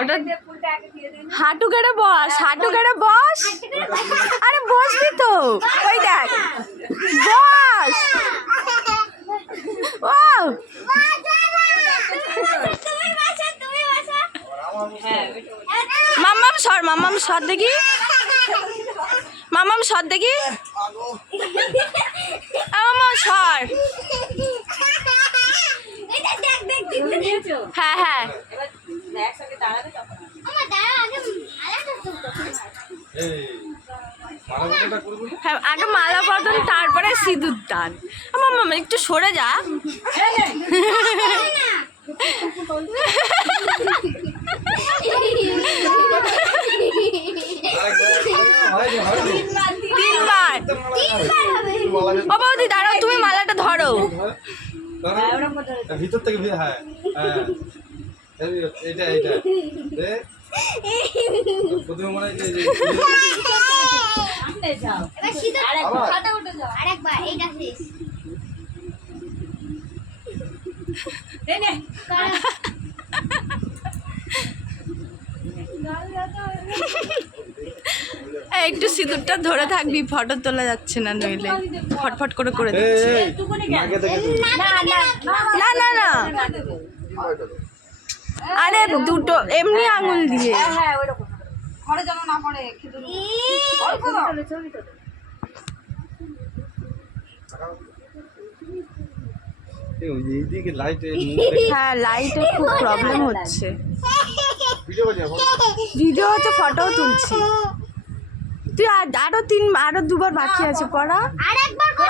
ওটা হাঁটু কেড়ে বস, হাঁটু কেড়ে বস। আরে বসবি তো, ওই দেখ বস। ও মাম্মাম সর, মাম্মাম সর দেখি, মাম্মাম সর দেখি, মাম্মাম সর। হ্যাঁ হ্যাঁ হ্যাঁ, আগে মালা বদল তারপরে সিঁদুর দান। আমার মামা একটু সরে যা। তিনবার বাবা দি দাঁড়াও, তুমি মালাটা ধরো ভিতর থেকে। হ্যাঁ হ্যাঁ এটা এটা প্রথমে মনে হয় একটু সিঁদুরটা ধরে থাকবি, ফটো তোলা যাচ্ছে না, নইলে ফটফট করে করে দিচ্ছে। না না না, আরে দুটো এমনি আঙুল দিয়ে। হ্যাঁ লাইটে খুব প্রবলেম হচ্ছে। ভিডিও হচ্ছে, ফটোও তুলছি। তুই আরো দুবার বাকি আছে পড়া।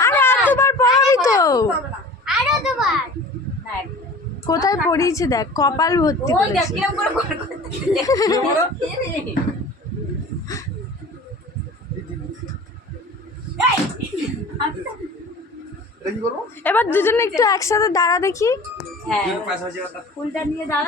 আরে আর দুবার পড়াবি তো। কোথায় পড়িয়েছে দেখ, কপাল ভর্তি করেছে। এবার দুজনে একটু একসাথে দাঁড়া দেখি। ফুলটা নিয়ে দাঁড়া।